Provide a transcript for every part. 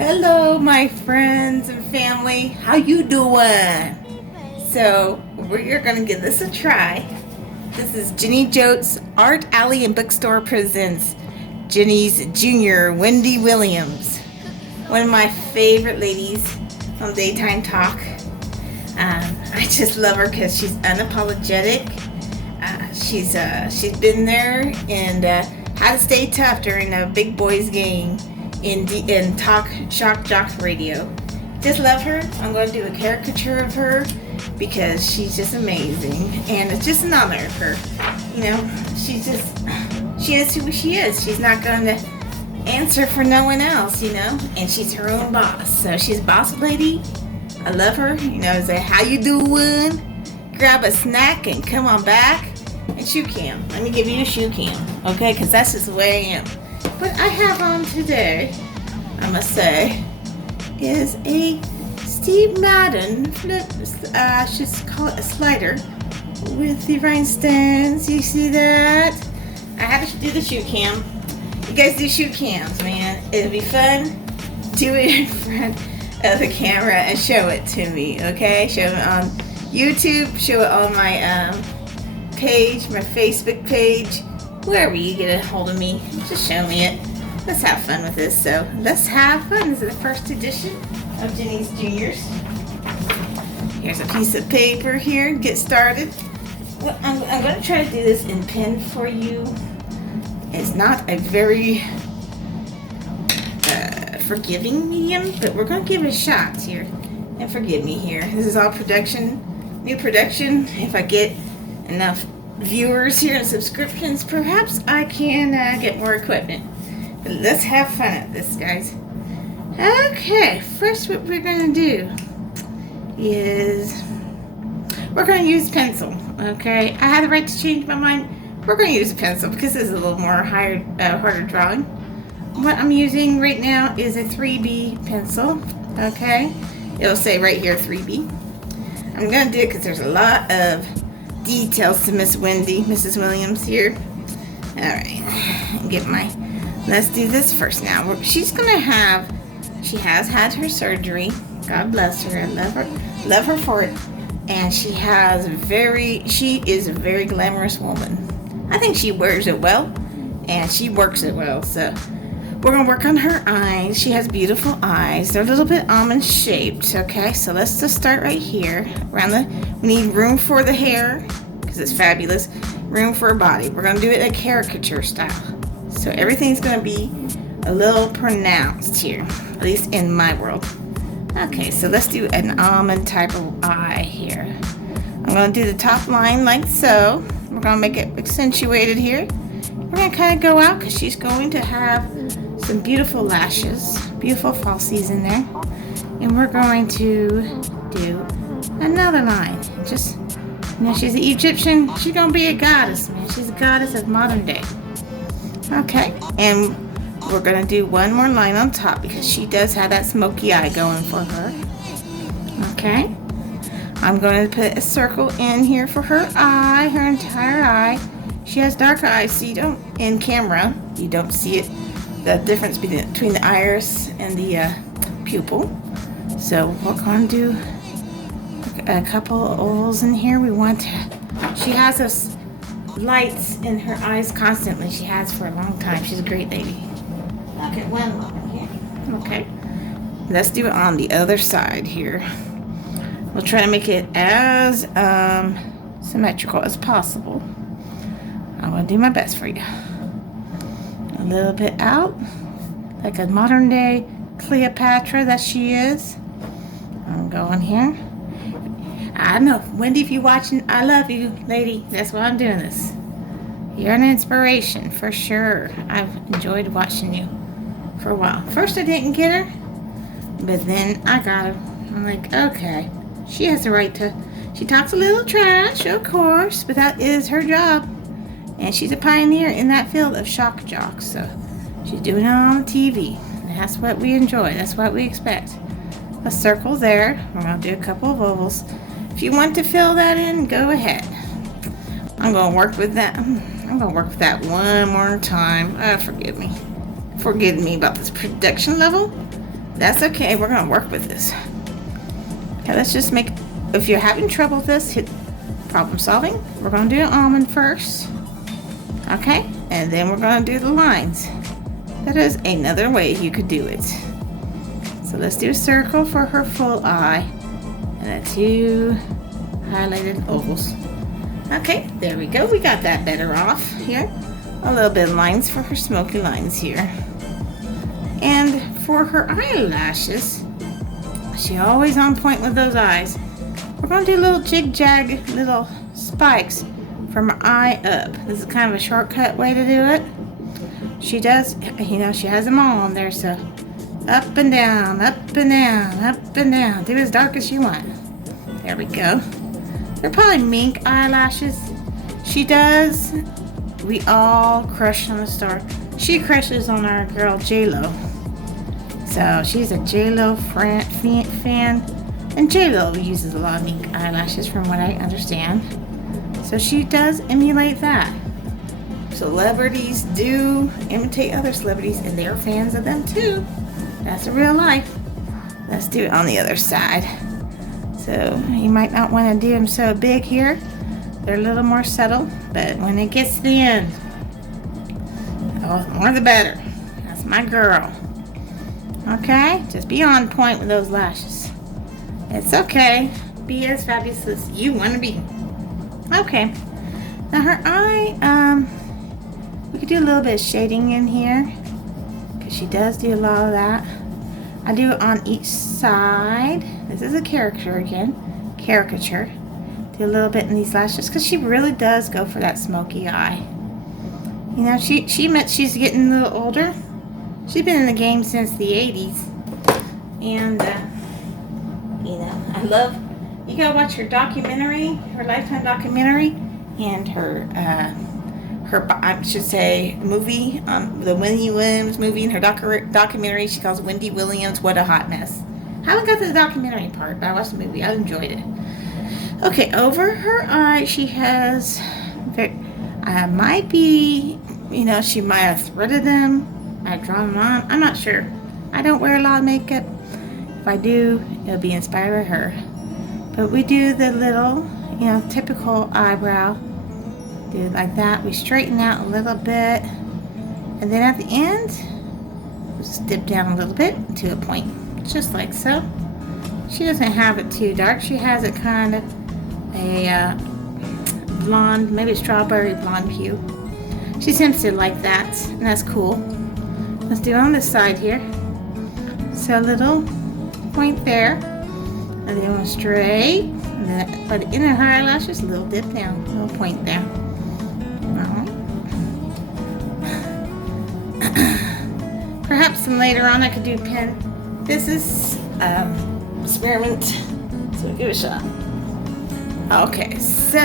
Hello, my friends and family. How you doing? So we're gonna give this a try. This is Jeni Jotes Art Alley and Bookstore presents Jeni's Junior Wendy Williams, one of my favorite ladies on Daytime Talk. I just love her because she's unapologetic. She's been there and how to stay tough during a big boys game in talk shock jock radio. Just love her. I'm going to do a caricature of her because she's just amazing, and it's just an honor of her. You know, she is who she is. She's not going to answer for no one else, you know, and she's her own boss. So she's a boss lady. I love her. You know, say how you doing? Grab a snack and come on back. And shoe cam. Let me give you a shoe cam, okay? Because that's just the way I am. What I have on today, I must say, is a Steve Madden flip. I should call it a slider with the rhinestones. You see that? I had to do the shoe cam. You guys do shoe cams, man. It'll be fun. Do it in front of the camera and show it to me, okay? Show it on YouTube. Show it on my page, my Facebook page, wherever you get a hold of me. Just show me it. Let's have fun with this. So let's have fun. This is the first edition of Jeni's Juniors. Here's a piece of paper here. Get started. Well, I'm going to try to do this in pen for you. It's not a very forgiving medium, but we're going to give it a shot here. And forgive me here. This is all production, new production. If I get enough viewers here and subscriptions, perhaps I can get more equipment. But let's have fun at this, guys. Okay, first what we're going to do is we're going to use pencil. Okay, I had the right to change my mind. We're going to use a pencil because this is a little more harder drawing. What I'm using right now is a 3B pencil. Okay, it'll say right here 3B. I'm going to do it because there's a lot of details to Mrs. Williams here. All right, let's do this first now. She has had her surgery. God bless her. I love her for it. And she is a very glamorous woman. I think she wears it well, and she works it well. So we're gonna work on her eyes. She has beautiful eyes. They're a little bit almond shaped. Okay, so let's just start right here. We need room for the hair because it's fabulous. Room for a body. We're gonna do it a caricature style. So everything's gonna be a little pronounced here, at least in my world. Okay, so let's do an almond type of eye here. I'm gonna do the top line like so. We're gonna make it accentuated here. We're gonna kind of go out because she's going to have some beautiful lashes, beautiful falsies in there. And we're going to do another line. Just, you know, she's an Egyptian. She's going to be a goddess, man. She's a goddess of modern day. Okay. And we're going to do one more line on top because she does have that smoky eye going for her. Okay. I'm going to put a circle in here for her eye, her entire eye. She has dark eyes, so in camera, you don't see it. The difference between the iris and the pupil. So we're going to do a couple of ovals in here. She has those lights in her eyes constantly. She has for a long time. She's a great lady. Okay, one moment here. Okay. Let's do it on the other side here. We'll try to make it as symmetrical as possible. I'm going to do my best for you. A little bit out, like a modern day Cleopatra that she is. I'm going here. I know, Wendy, if you're watching, I love you, lady. That's why I'm doing this. You're an inspiration, for sure. I've enjoyed watching you for a while. First I didn't get her, but then I got her. I'm like, okay, she has the right to, she talks a little trash, of course, but that is her job. And she's a pioneer in that field of shock jocks. So she's doing it on TV. And that's what we enjoy. That's what we expect. A circle there. We're going to do a couple of ovals. If you want to fill that in, go ahead. I'm going to work with that. I'm going to work with that one more time. Forgive me. Forgive me about this production level. That's okay. We're going to work with this. Okay, let's just make, if you're having trouble with this, hit problem solving. We're going to do an almond first. Okay, and then we're going to do the lines. That is another way you could do it. So let's do a circle for her full eye and the 2 highlighted ovals. Okay, there we go. We got that better off here. A little bit of lines for her smoky lines here. And for her eyelashes, she always on point with those eyes. We're going to do little jig-jag little spikes from her eye up. This is kind of a shortcut way to do it. She does, you know, she has them all on there, so up and down, up and down, up and down. Do as dark as you want. There we go. They're probably mink eyelashes. She does. We all crush on the star. She crushes on our girl J-Lo. So she's a J-Lo fan. And J-Lo uses a lot of mink eyelashes from what I understand. So she does emulate that. Celebrities do imitate other celebrities and they're fans of them too. That's a real life. Let's do it on the other side. So you might not want to do them so big here. They're a little more subtle, but when it gets to the end, oh, the more the better. That's my girl. Okay, just be on point with those lashes. It's okay. Be as fabulous as you want to be. Okay. Now her eye, we could do a little bit of shading in here because she does do a lot of that. I do it on each side. This is a caricature again. Caricature. Do a little bit in these lashes because she really does go for that smoky eye. You know, she's getting a little older. She's been in the game since the 80s. And, you know, I love, you gotta watch her documentary, her Lifetime documentary, and her I should say, movie, the Wendy Williams movie, and her documentary she calls Wendy Williams, What a Hot Mess. I haven't got to the documentary part, but I watched the movie. I enjoyed it. Okay, over her eye, she has, might be, you know, she might have threaded them. I've drawn them on. I'm not sure. I don't wear a lot of makeup. If I do, it'll be inspired by her. But we do the little, you know, typical eyebrow. Do it like that. We straighten out a little bit. And then at the end, we'll just dip down a little bit to a point. Just like so. She doesn't have it too dark. She has it kind of a blonde, maybe a strawberry blonde hue. She seems to like that, and that's cool. Let's do it on this side here. So a little point there, and then one straight, and then by the inner eyelashes, a little dip down, a little point there. Perhaps some later on I could do pen. This is experiment, so we'll give it a shot. Okay, so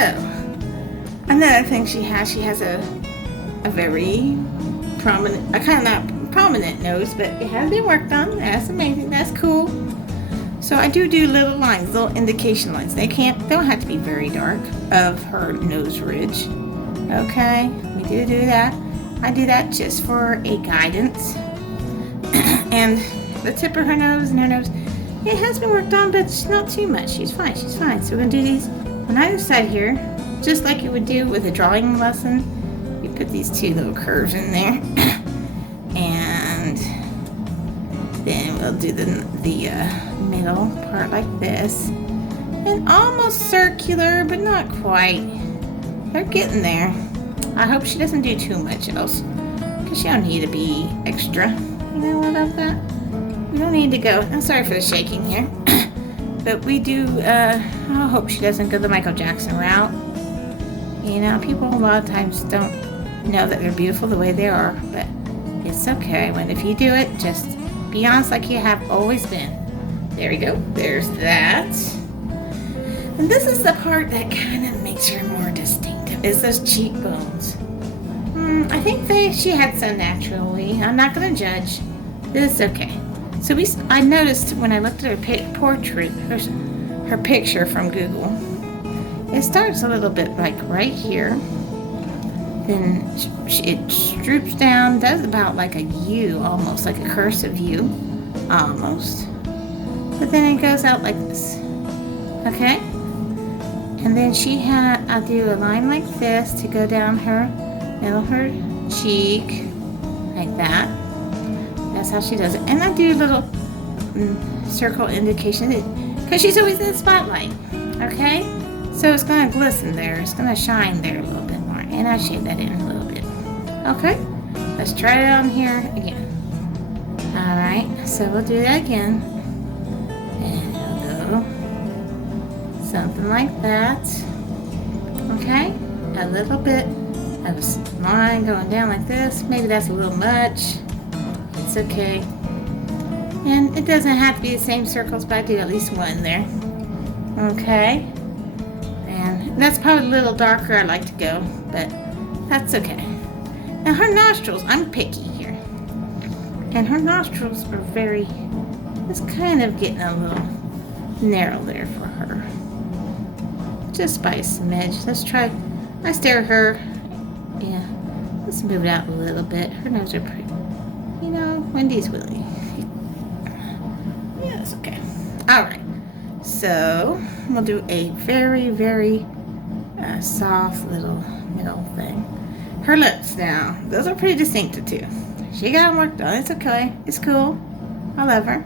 another thing she has a very prominent, a kind of not prominent nose, but it has been worked on. That's amazing. That's cool. So I do little lines, little indication lines. They don't have to be very dark of her nose ridge. Okay, we do that. I do that just for a guidance. And the tip of her nose and her nose, it has been worked on, but it's not too much. She's fine. So we're gonna do these on either side here, just like you would do with a drawing lesson. You put these 2 little curves in there, and then we'll do the middle part like this, and almost circular, but not quite. They're getting there. I hope she doesn't do too much else, because she don't need to be extra. You know what about that? We don't need to go. I'm sorry for the shaking here. But we do, I hope she doesn't go the Michael Jackson route. You know, people a lot of times don't know that they're beautiful the way they are. But it's okay. If you do it, just be honest like you have always been. There we go. There's that. And this is the part that kind of makes her more distinctive, is those cheekbones. I think she had some naturally. I'm not going to judge. It's okay. So I noticed when I looked at her portrait, her picture from Google, it starts a little bit like right here. Then it droops down, does about like a U, almost like a cursive U. almost. But then it goes out like this. Okay? And then I'll do a line like this to go down her middle of her cheek, like that. That's how she does it. And I do a little circle indication, because she's always in the spotlight. Okay? So it's going to glisten there. It's going to shine there a little bit more. And I shade that in a little bit. Okay? Let's try it on here again. Alright, so we'll do that again. And it'll go something like that. Okay? A little bit of a line going down like this. Maybe that's a little much. It's okay. And it doesn't have to be the same circles, but I do at least one there. Okay? And that's probably a little darker I like to go, but that's okay. Now her nostrils, I'm picky here. And her nostrils are it's kind of getting a little narrow there for her. Just by a smidge. Let's try, I stare at her. Yeah, let's move it out a little bit. Her nose are pretty, Wendy's Willie. Yeah, that's okay. Alright, so we'll do a very, very soft little middle thing. Her lips now, those are pretty distinctive too. She got them worked on. It's okay. It's cool. I love her.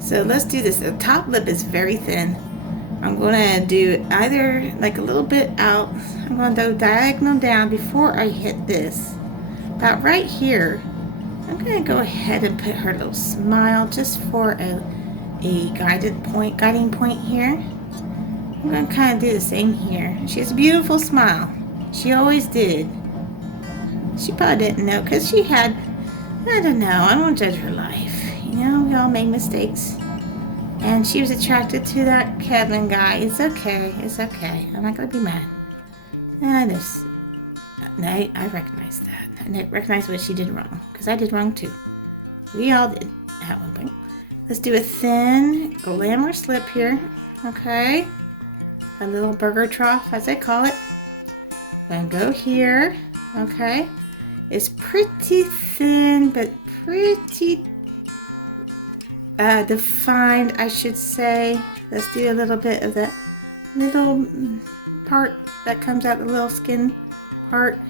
So let's do this. The top lip is very thin. I'm going to do either like a little bit out. I'm going to go diagonal down before I hit this. About right here, I'm going to go ahead and put her little smile just for a guiding point here. I'm going to kind of do the same here. She has a beautiful smile. She always did. She probably didn't know because she had, I don't know, I don't judge her life. We all make mistakes. And she was attracted to that Kevin guy. It's okay. It's okay. I'm not going to be mad. I recognize that. I recognize what she did wrong because I did wrong too. We all did at one point. Let's do a thin, glamorous lip here. Okay. A little burger trough, as I call it. I'm going to go here. Okay. It's pretty thin, but pretty defined, I should say. Let's do a little bit of that little part that comes out, the little skin part.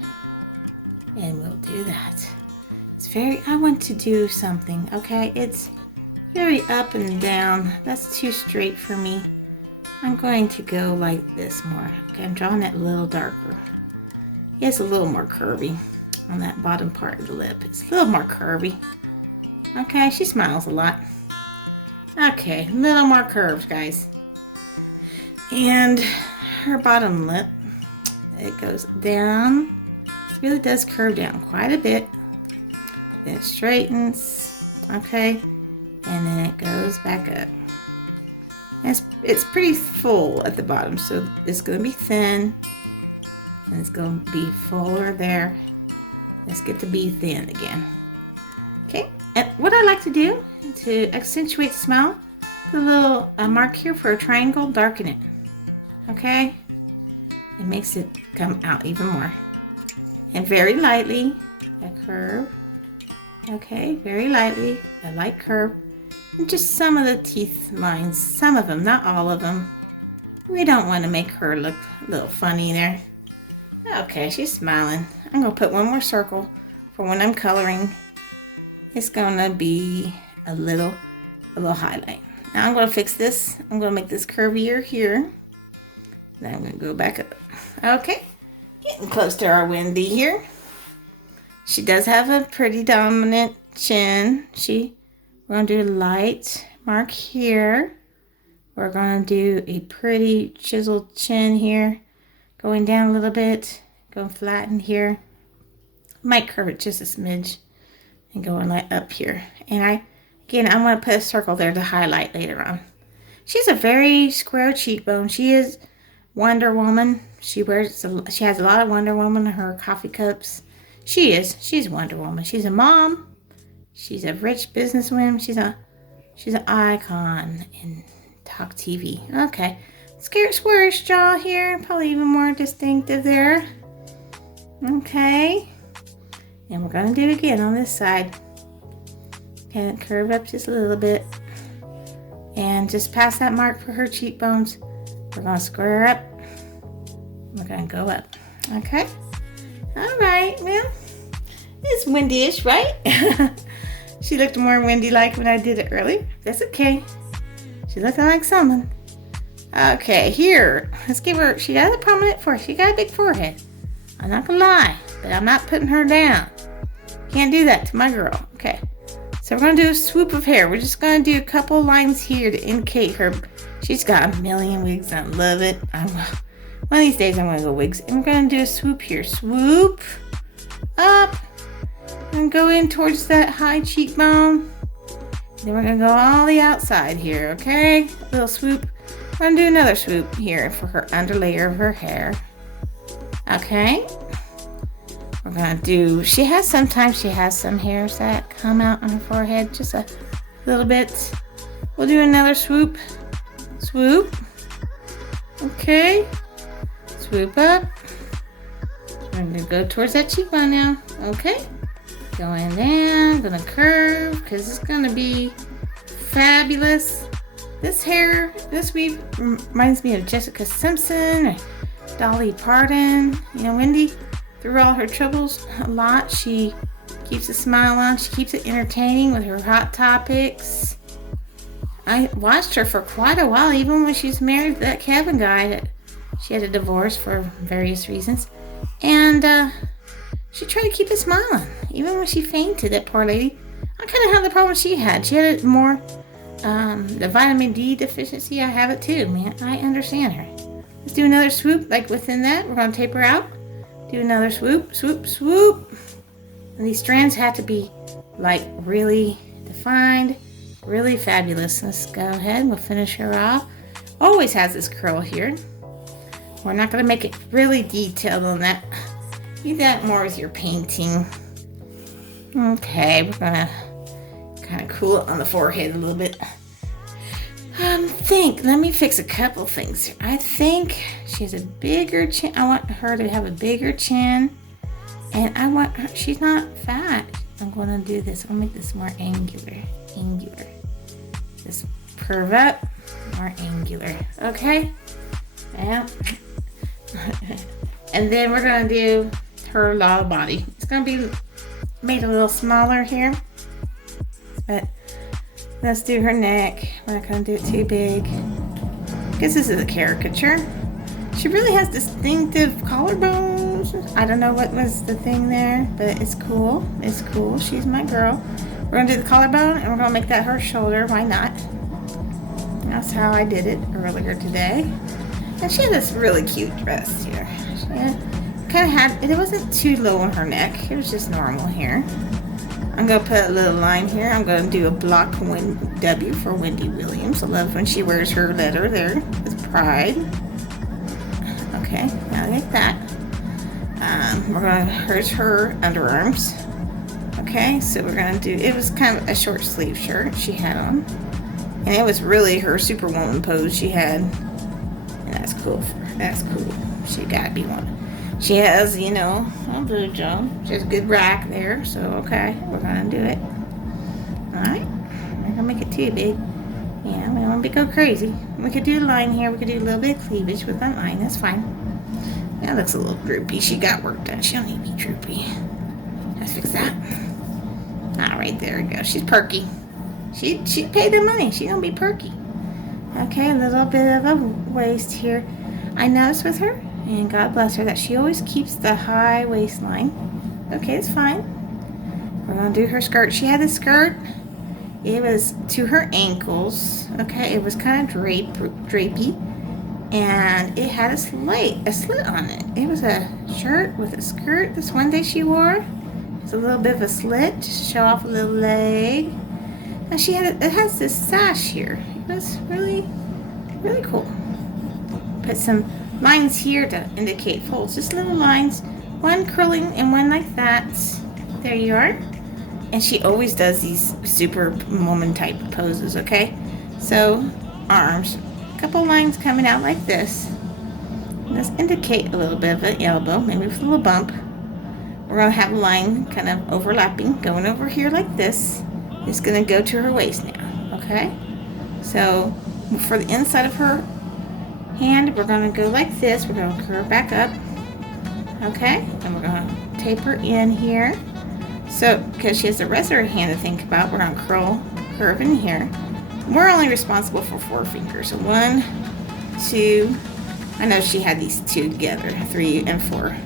And we'll do that. I want to do something, okay? It's very up and down. That's too straight for me. I'm going to go like this more. Okay, I'm drawing it a little darker. It's a little more curvy on that bottom part of the lip. It's a little more curvy. Okay, she smiles a lot. Okay, a little more curves, guys. And her bottom lip, it goes down. It really does curve down quite a bit. Then it straightens, okay, and then it goes back up. It's pretty full at the bottom, so it's going to be thin. And it's going to be fuller there. Let's get to be thin again. Okay, and what I like to do to accentuate the smile, put a little mark here for a triangle, darken it. Okay, it makes it come out even more. And very lightly, a curve. Okay, very lightly, a light curve. And just some of the teeth lines, some of them, not all of them. We don't want to make her look a little funny there. Okay, she's smiling. I'm going to put one more circle for when I'm coloring. It's going to be a little highlight. Now I'm going to fix this. I'm going to make this curvier here. Then I'm going to go back up. Okay, getting close to our Wendy here. She does have a pretty dominant chin. We're going to do a light mark here. We're going to do a pretty chiseled chin here. Going down a little bit, going flat in here. Might curve it just a smidge and going like up here. And I'm going to put a circle there to highlight later on. She's a very square cheekbone. She is Wonder Woman. She has a lot of Wonder Woman in her coffee cups. She's Wonder Woman. She's a mom. She's a rich businesswoman. She's an icon in talk TV. Okay. Squarish jaw here, probably even more distinctive there. Okay, and we're gonna do it again on this side. and curve up just a little bit. And just past that mark for her cheekbones, we're going to square up. We're going to go up. Okay? All right, well, it's windy-ish, right? She looked more windy-like when I did it earlier. That's okay. She looked like someone. Okay, here. Let's give her, she got a prominent forehead. She got a big forehead. I'm not going to lie, but I'm not putting her down. Can't do that to my girl. Okay. So we're going to do a swoop of hair. We're just going to do a couple lines here to indicate her. She's got a million wigs. I love it. One of these days I'm going to go wigs. And we're going to do a swoop here. Swoop up. And go in towards that high cheekbone. Then we're going to go all the outside here, okay? A little swoop. We're going to do another swoop here for her underlayer of her hair. Okay? We're going to do, sometimes she has some hairs that come out on her forehead, just a little bit. We'll do another swoop. Swoop. Okay. Swoop up. We're going to go towards that cheekbone now. Okay. Going down, gonna curve, because it's gonna be fabulous. This hair, this weave reminds me of Jessica Simpson or Dolly Parton. You know, Wendy, through all her troubles a lot, she keeps a smile on. She keeps it entertaining with her hot topics. I watched her for quite a while, even when she's married to that Kevin guy that she had a divorce for various reasons. And she tried to keep a smile on, even when she fainted, that poor lady. I kind of had the problem she had. She had more, the vitamin D deficiency. I have it too, man. I understand her. Let's do another swoop, like within that. We're going to taper out. Do another swoop, swoop, swoop. And these strands have to be, like, really defined, really fabulous. Let's go ahead. We'll finish her off. Always has this curl here. We're not going to make it really detailed on that. Do that more with your painting. Okay, we're gonna kind of cool it on the forehead a little bit. Let me fix a couple things here. I think she has a bigger chin. I want her to have a bigger chin. And I want her, she's not fat. I'm gonna do this. I'll make this more angular. Just curve up, more angular. Okay? Yeah. And then we're gonna do her lower body. It's going to be made a little smaller here. But let's do her neck. We're not going to do it too big. Because this is a caricature. She really has distinctive collarbones. I don't know what was the thing there, but it's cool. It's cool. She's my girl. We're going to do the collarbone, and we're going to make that her shoulder. Why not? That's how I did it earlier today. And she had this really cute dress here. Kind of had, it wasn't too low on her neck. It was just normal here. I'm going to put a little line here. I'm going to do a block W for Wendy Williams. I love when she wears her letter there with pride. Okay, now like that. We're going to, here's her underarms. Okay, so we're going to do, it was kind of a short sleeve shirt she had on. And it was really her superwoman pose she had. And that's cool for her. That's cool. She got to be one. She has, you know, a blue job. She has a good rack there. So, okay, we're going to do it. Alright. We're going to make it too big. Yeah, we don't want to go crazy. We could do a line here. We could do a little bit of cleavage with that line. That's fine. That looks a little droopy. She got work done. She don't need to be droopy. Let's fix that. Alright, there we go. She's perky. She paid the money. She gonna be perky. Okay, a little bit of a waist here. I noticed with her, and God bless her, that she always keeps the high waistline. Okay, it's fine. We're going to do her skirt. She had a skirt. It was to her ankles. Okay, it was kind of drapey. And it had a slit on it. It was a shirt with a skirt. This one day she wore. It's a little bit of a slit just to show off a little leg. And she had, it has this sash here. It was really, really cool. Put some lines here to indicate folds. Just little lines. One curling and one like that. There you are. And she always does these super woman type poses, okay? So, arms. A couple lines coming out like this. Let's indicate a little bit of an elbow, maybe with a little bump. We're going to have a line kind of overlapping, going over here like this. is going to go to her waist now, okay? So for the inside of her hand, we're going to go like this. We're going to curve back up, okay? And we're going to taper in here. So, because she has the rest of her hand to think about, we're going to curve in here. We're only responsible for 4 fingers. So 1, 2, I know she had these 2 together, 3 and 4.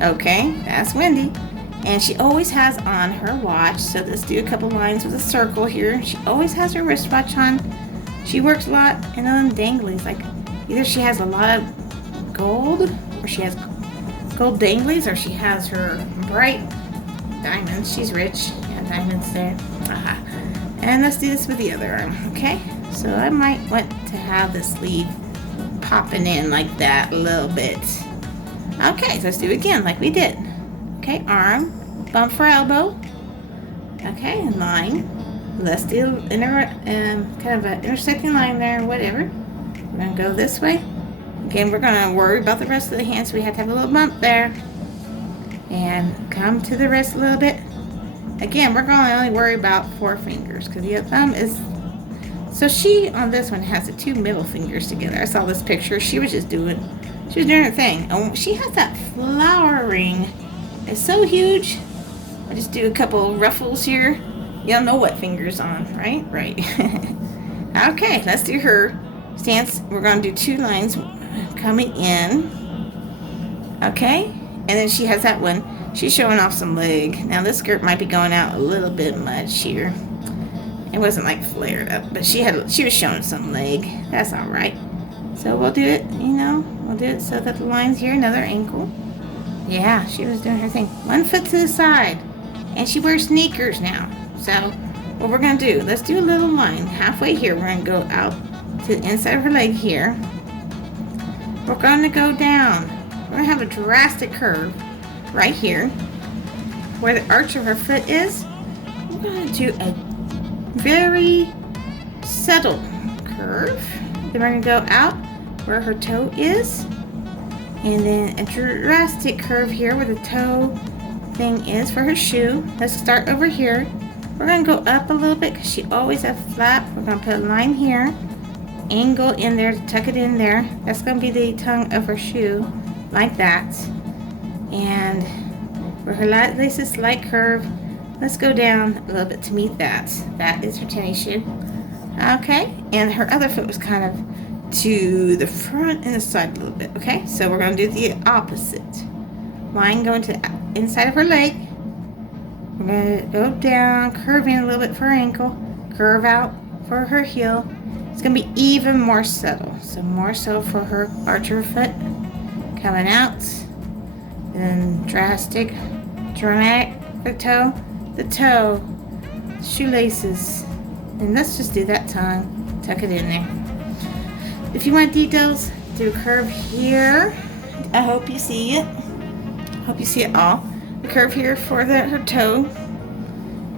Okay, that's Wendy. And she always has on her watch. So let's do a couple lines with a circle here. She always has her wristwatch on. She works a lot, and then danglies. Like either she has a lot of gold, or she has gold danglies, or she has her bright diamonds. She's rich. Yeah, diamonds there. And let's do this with the other arm. Okay, so I might want to have the sleeve popping in like that a little bit. Okay, so let's do it again like we did. Okay, arm, bump for elbow. Okay, and line. Let's do kind of an intersecting line there, whatever. We're gonna go this way. Again, we're gonna worry about the rest of the hand, so we have to have a little bump there. And come to the wrist a little bit. Again, we're gonna only worry about 4 fingers because the thumb is. So she on this one has the 2 middle fingers together. I saw this picture. She was doing her thing. And she has that flower ring. It's so huge. I just do a couple ruffles here. Y'all know what finger's on, right? Right. Okay, let's do her stance. We're going to do 2 lines coming in. Okay, and then she has that one. She's showing off some leg. Now this skirt might be going out a little bit much here. It wasn't like flared up, but she was showing some leg. That's all right. So we'll do it, we'll do it so that the line's here, another ankle. Yeah, she was doing her thing. 1 foot to the side. And she wears sneakers now. So what we're going to do, let's do a little line halfway here. We're going to go out to the inside of her leg here. We're going to go down. We're going to have a drastic curve right here. Where the arch of her foot is, we're going to do a very subtle curve. Then we're going to go out where her toe is. And then a drastic curve here where the toe thing is for her shoe. Let's start over here. We're going to go up a little bit because she always has a flap. We're going to put a line here. Angle in there to tuck it in there. That's going to be the tongue of her shoe. Like that. And where her lace is slight curve. Let's go down a little bit to meet that. That is her tennis shoe. Okay. And her other foot was kind of to the front and the side a little bit. Okay, so we're going to do the opposite. Line going to the inside of her leg. We're going to go down, curve in a little bit for her ankle, curve out for her heel. It's going to be even more subtle. So more subtle for her arch of her foot. Coming out. And then dramatic the toe, shoelaces. And let's just do that tongue. Tuck it in there. If you want details, do a curve here. I hope you see it. Hope you see it all. The curve here for her toe.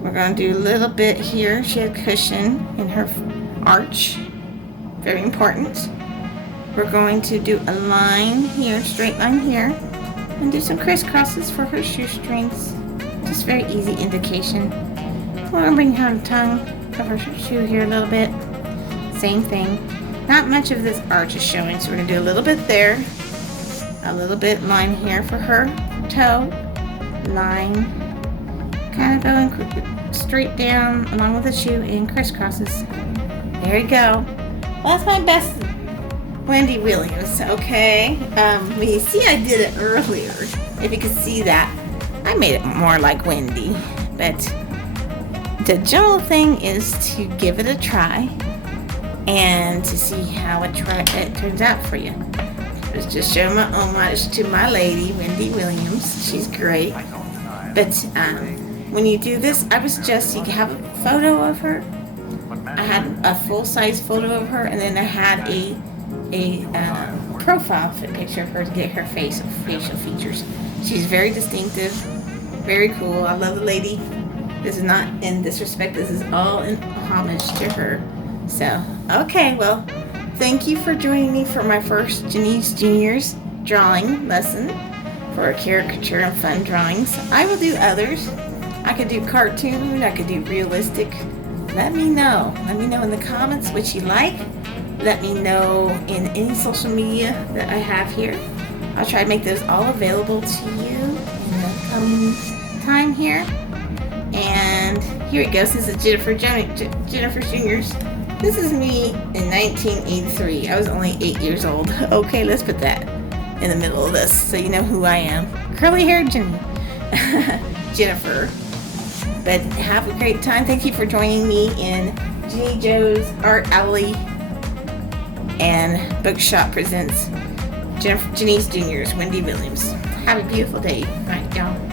We're going to do a little bit here. She had cushion in her arch. Very important. We're going to do a line here, straight line here. And do some crisscrosses for her shoestrings. Just very easy indication. We're going to bring her tongue of her shoe here a little bit. Same thing. Not much of this arch is showing, so we're going to do a little bit there. A little bit line here for her toe. Line. Kind of going straight down along with the shoe and crisscrosses. There you go. Well, that's my best Wendy Williams, okay? You see I did it earlier. If you could see that. I made it more like Wendy. But the general thing is to give it a try. And to see how it turns out for you. Let's just show my homage to my lady, Wendy Williams. She's great. But when you do this, I would suggest you have a photo of her. I had a full-size photo of her, and then I had a profile picture of her to get her facial features. She's very distinctive, very cool. I love the lady. This is not in disrespect. This is all in homage to her. So, okay, well, thank you for joining me for my first Jeni's Juniors drawing lesson for caricature and fun drawings. I will do others. I could do cartoon, I could do realistic. Let me know. Let me know in the comments what you like. Let me know in any social media that I have here. I'll try to make those all available to you in the coming time here. And here it goes. This is Jennifer Juniors. This is me in 1983. I was only 8 years old. Okay, let's put that in the middle of this so you know who I am. Curly haired Jeni. Jennifer. But have a great time. Thank you for joining me in Jeni Joe's Art Alley and Bookshop presents Jeni's Juniors, Wendy Williams. Have a beautiful day. All right, y'all.